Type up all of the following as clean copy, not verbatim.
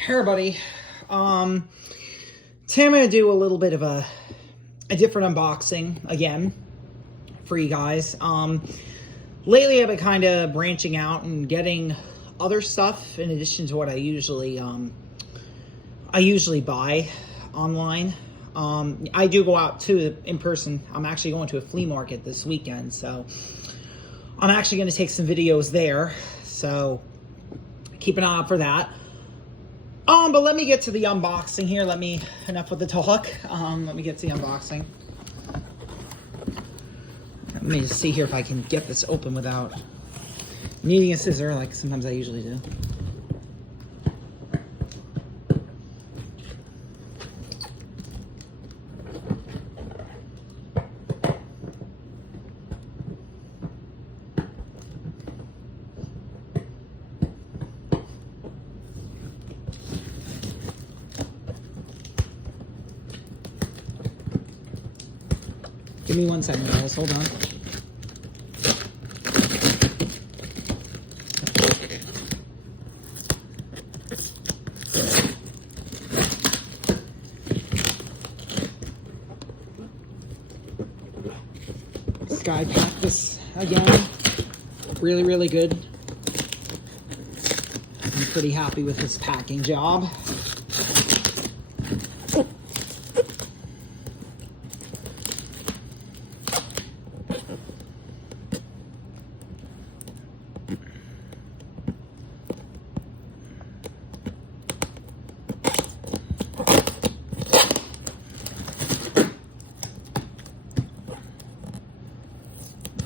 Hey everybody, today I'm going to do a little bit of a different unboxing again for you guys. Lately I've been kind of branching out and getting other stuff in addition to what I usually buy online. I do go out to in person. I'm actually going to a flea market this weekend, so I'm actually going to take some videos there, so keep an eye out for that. But let me get to the unboxing here. Enough with the talk. Let me get to the unboxing. Let me just see here if I can get this open without needing a scissor, like sometimes I usually do. Give me 1 second, guys. Hold on. Sky packed this again. Really, really good. I'm pretty happy with this packing job.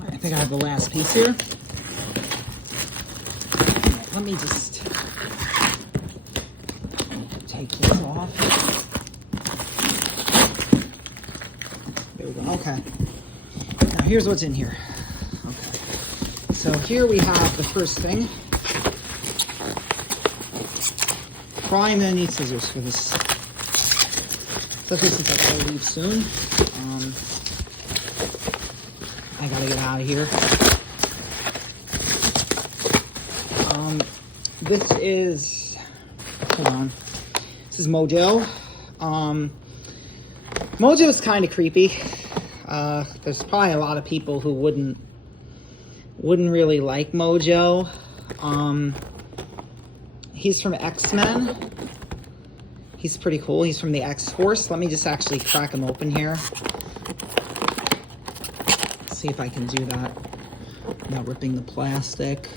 I think I have the last piece here. Let me just take this off. There we go. Okay. Now here's what's in here. Okay. So here we have the first thing. Probably I'm gonna need scissors for this. Especially since I gotta leave soon. I gotta get out of here. This is, hold on. This is Mojo. Mojo is kind of creepy. There's probably a lot of people who wouldn't really like Mojo. He's from X-Men. He's pretty cool. He's from the X-Force. Let me just actually crack him open here. See if I can do that without ripping the plastic.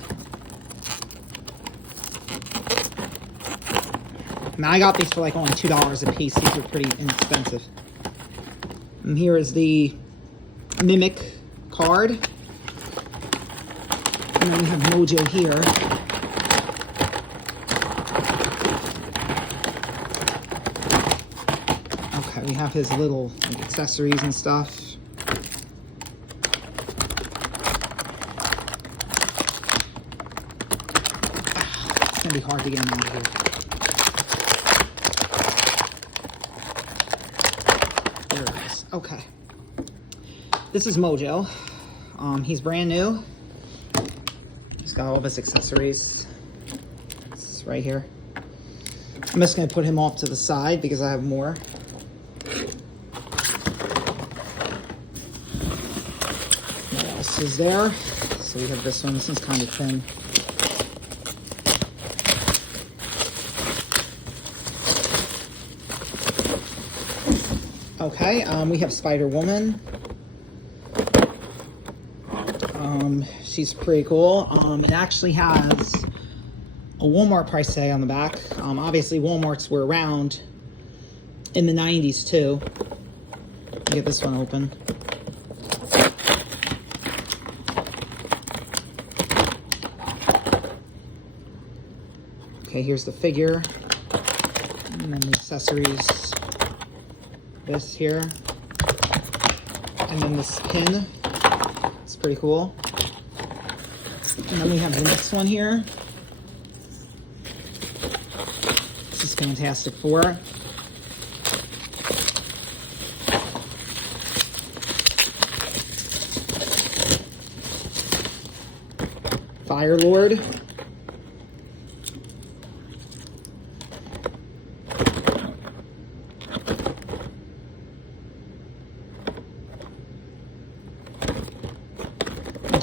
Now I got these for like only $2 a piece. These are pretty inexpensive. And here is the Mimic card. And then we have Mojo here. Okay, we have his little like, accessories and stuff. It's gonna be hard to get him out of here. There it is. Okay. This is Mojo. He's brand new. He's got all of his accessories. This is right here. I'm just gonna put him off to the side because I have more. What else is there? So we have this one. This one's kind of thin. Okay, we have Spider-Woman. She's pretty cool. It actually has a Walmart price tag on the back. Obviously, Walmarts were around in the 90s, too. Let me get this one open. Okay, here's the figure. And then the accessories. This here. And then this pin. It's pretty cool. And then we have the next one here. This is Fantastic Four. Fire Lord.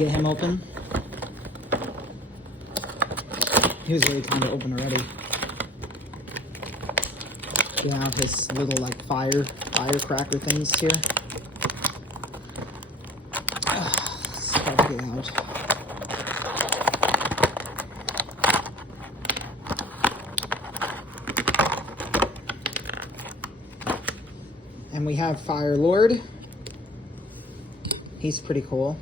get him open. He was really kind of open already. Get out his little like firecracker things here. Let's try to get out. And we have Fire Lord. He's pretty cool.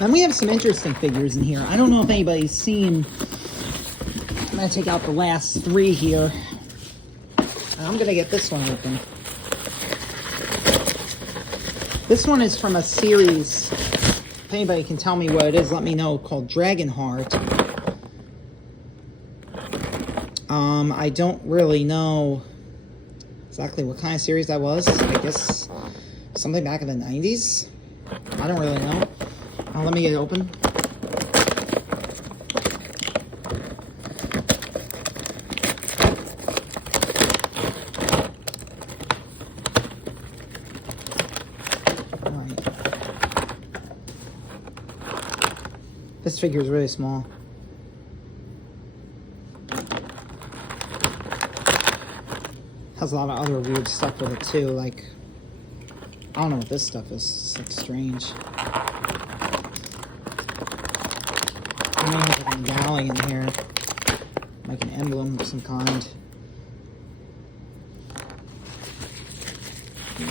And we have some interesting figures in here. I don't know if anybody's seen. I'm going to take out the last 3 here. And I'm going to get this one open. This one is from a series. If anybody can tell me what it is, let me know, called Dragonheart. I don't really know exactly what kind of series that was. I guess something back in the 90s. I don't really know. Let me get it open. All right. This figure is really small. Has a lot of other weird stuff with it too, like, I don't know what this stuff is. It's like strange. I may have like a medallion in here, like an emblem of some kind.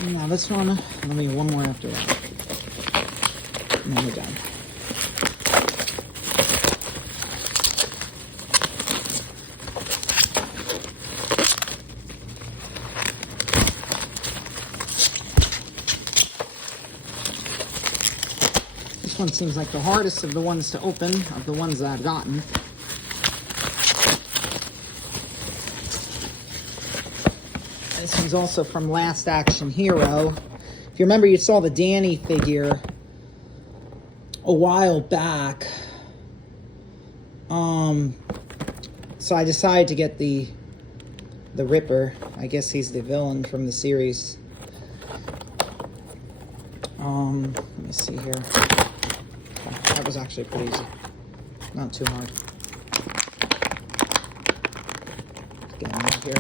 Now this one, let me one more after that. And then we're done. This one seems like the hardest of the ones to open, of the ones that I've gotten. This one's also from Last Action Hero. If you remember, you saw the Danny figure a while back. So I decided to get the Ripper. I guess he's the villain from the series. Let me see here. That was actually pretty easy. Not too hard. Let's get him out here.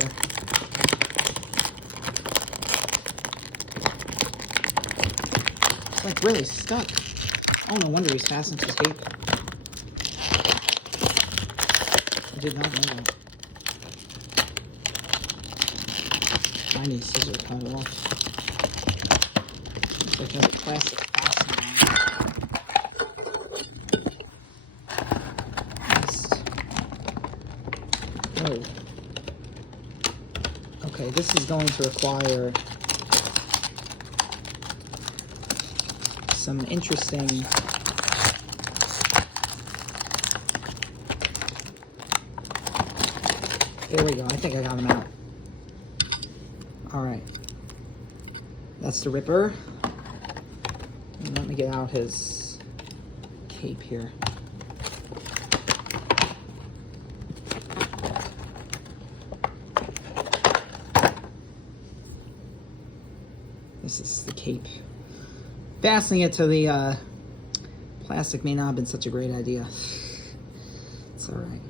It's like really stuck. Oh, no wonder he's fastened to his tape. I did not know that. I need scissors to cut it off. Looks like a plastic fastener. Oh. Okay, this is going to require some interesting there we go. I think I got him out. Alright. That's the Ripper. And let me get out his cape here. This is the cape. Fastening it to the plastic may not have been such a great idea. It's alright.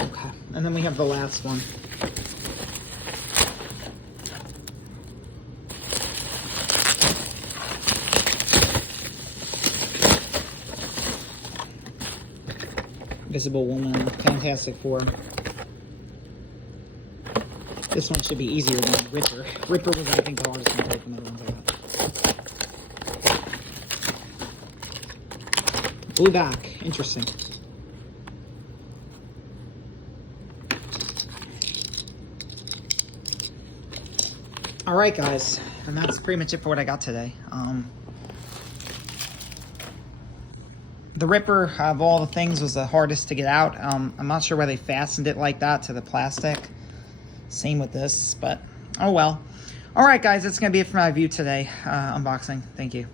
Okay, and then we have the last one. Invisible Woman, Fantastic Four. This one should be easier than Ripper. Ripper was, I think, the hardest one to open of the ones I got. Blue back. Interesting. Alright, guys. And that's pretty much it for what I got today. The Ripper, of all the things, was the hardest to get out. I'm not sure why they fastened it like that to the plastic. Same with this, but oh well. Alright, guys, that's going to be it for my review today. Unboxing. Thank you.